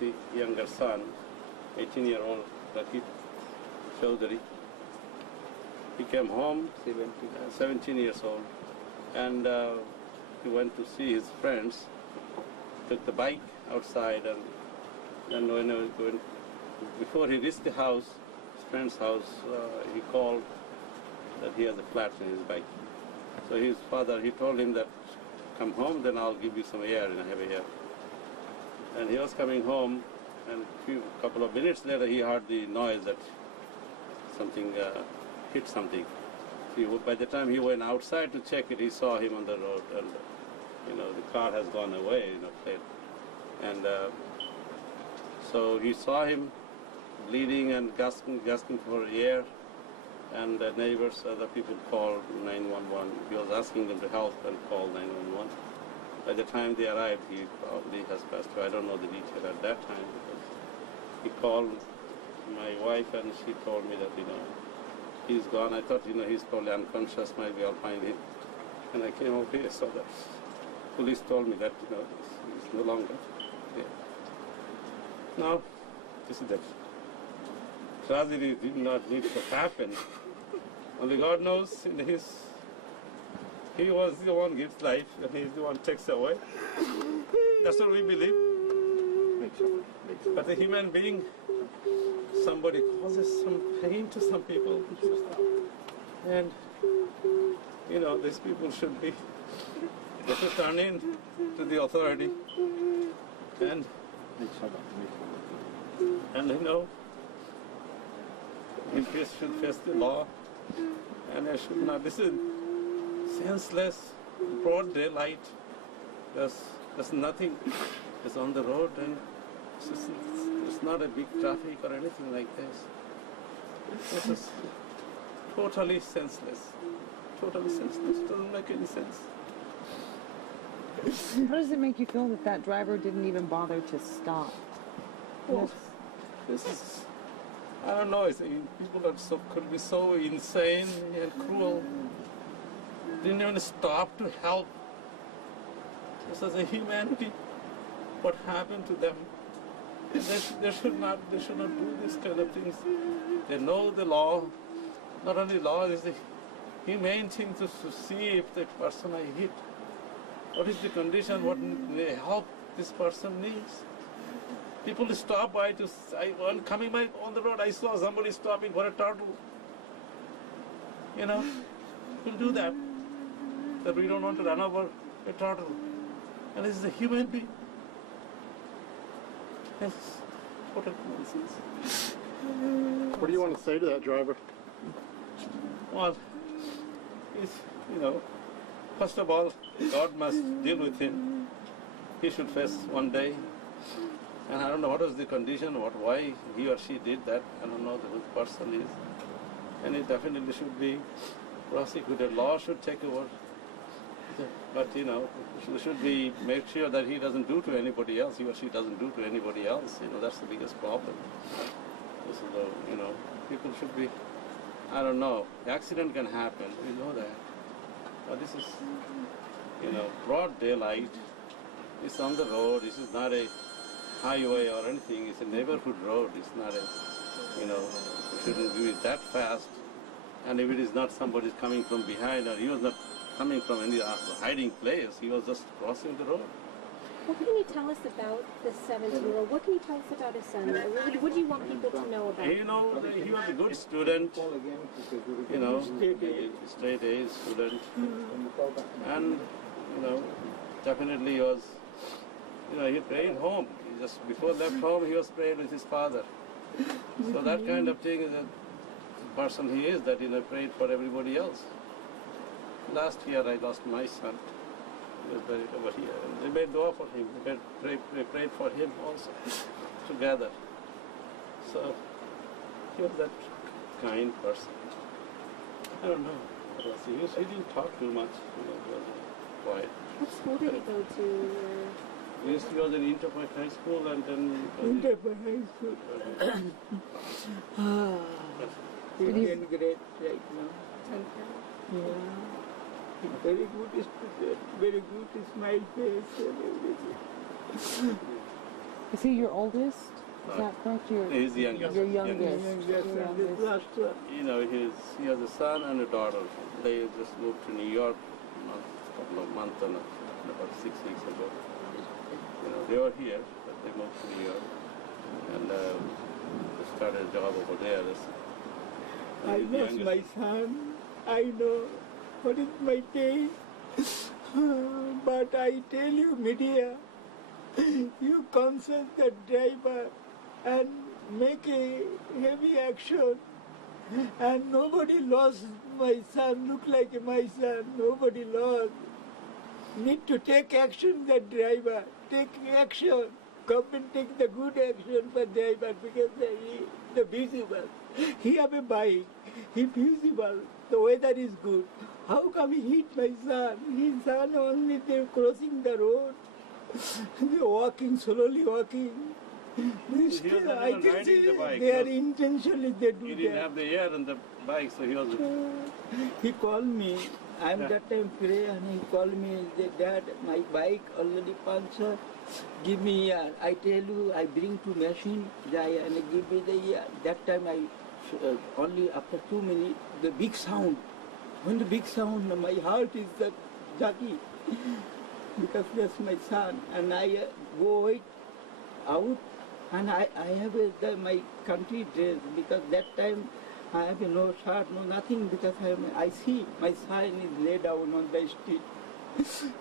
his younger son, 18-year-old Rakib Chaudhary. He came home, 17 years old, and he went to see his friends, took the bike outside, and then when he was going, before he reached the house, his friend's house, he called that he has a flat in his bike. So his father, he told him that, come home, then I'll give you some air, heavy air. And he was coming home, and a couple of minutes later he heard the noise that something hit something. By the time he went outside to check it, he saw him on the road, and the car has gone away, plate. And so he saw him bleeding and gasping for air, and the neighbors, other people called 911. He was asking them to help and call 911. By the time they arrived, he probably has passed away. I don't know the detail at that time, because he called my wife and she told me that, he's gone. I thought, he's probably unconscious, maybe I'll find him. And I came over here, saw that. Police told me that, he's no longer here. Now, this is that tragedy did not need to happen. Only God knows, He was the one who gives life, and He's the one who takes away. That's what we believe. But a human being, somebody causes some pain to some people. And, these people should be, they should turn in to the authority. And he should face the law. And I should not, this is senseless, broad daylight. There's nothing. It's on the road, and it's not a big traffic or anything like this. This is totally senseless. Totally senseless. It doesn't make any sense. How does it make you feel that driver didn't even bother to stop? Well, this is, I don't know. People could be so insane and cruel. Didn't even stop to help. This is a humanity. What happened to them? They should not do this kind of things. They know the law. Not only law, is the humane thing to see if the person I hit, what is the condition, what help this person needs. People stop by coming by on the road, I saw somebody stopping for a turtle. We'll do that. That we don't want to run over a turtle. And this is a human being. That's total nonsense. What do you want to say to that driver? Well, first of all, God must deal with him. He should face one day. And I don't know what was the condition, why he or she did that. I don't know who the person is. And it definitely should be prosecuted. Law should take over. But, should be make sure that he doesn't do to anybody else, he or she doesn't do to anybody else. That's the biggest problem. This is people should be, I don't know, accident can happen, we know that. But this is, broad daylight. It's on the road. This is not a highway or anything. It's a neighborhood road. It's not a, it shouldn't be that fast. And if it is not somebody coming from behind, or he was not coming from any hiding place, he was just crossing the road. What can you tell us about the 17-year-old? What can you tell us about his son? What do you want people to know about him? He was a good student, straight A student. And, definitely he was, he prayed home. Before left home, he was praying with his father. So that kind of thing is a person he is, that prayed for everybody else. Last year I lost my son. He was buried over here. And they made dua for him. They prayed for him also, together. So he was that kind person. I don't know. He didn't talk too much. He was quiet. What school did he go to? He was in Interpoint High School, and then... Interpoint High School. He's in grade right now. 10th grade? Yeah. Very good student, very good smile face and everything. Is he your oldest? Is that correct? He's the youngest. Your Yeah. youngest. Yes, and this last one. He has a son and a daughter. They just moved to New York a couple of months and about 6 weeks ago. They were here, but they moved to New York and started a job over there. I He's the lost youngest. my son. I know what is my pain. But I tell you, media, you consult the driver and make a heavy action. And nobody lost my son, look like my son, nobody lost. Need to take action, the driver, take action. Government take the good action for driver because the visible. He have a bike, he visible, the weather is good. How come he hit my son? His son only they crossing the road. They walking, slowly walking. He was not I even can riding see the bike. they are intentionally they do He that. didn't have the air in the bike, so he was. He called me. I'm Yeah. that time pray and he called me, Dad, my bike already punctured. Give me here. I tell you, I bring to machine, Jaya, and give me the here. That time only after 2 minutes, the big sound. When the big sound, my heart is the jockey. Because that's my son. And I go out and I have my country dress because that time I have no shirt, no nothing because I see my son is laid down on the street.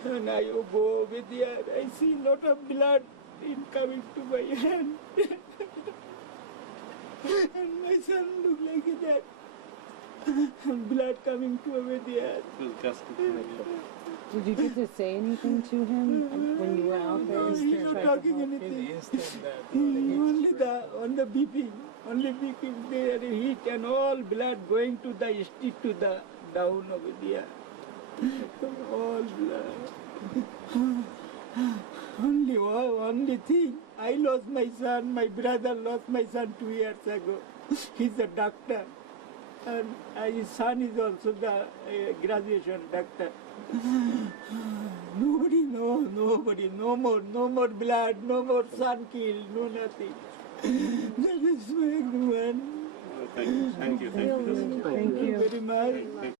And I go over there, I see lot of blood coming to my hand. And my son look like that. And blood coming to over there. It was just Did you get to say anything to him when you were out there? No, he's not talking anything. On the beeping, they are hit and all blood going to the street to the down over there. All blood. Only thing, I lost my son, my brother lost my son 2 years ago. He's a doctor. And his son is also the graduation doctor. Nobody, no more blood, no more son killed, no nothing. That is my one. Thank you. Thank you. Very much.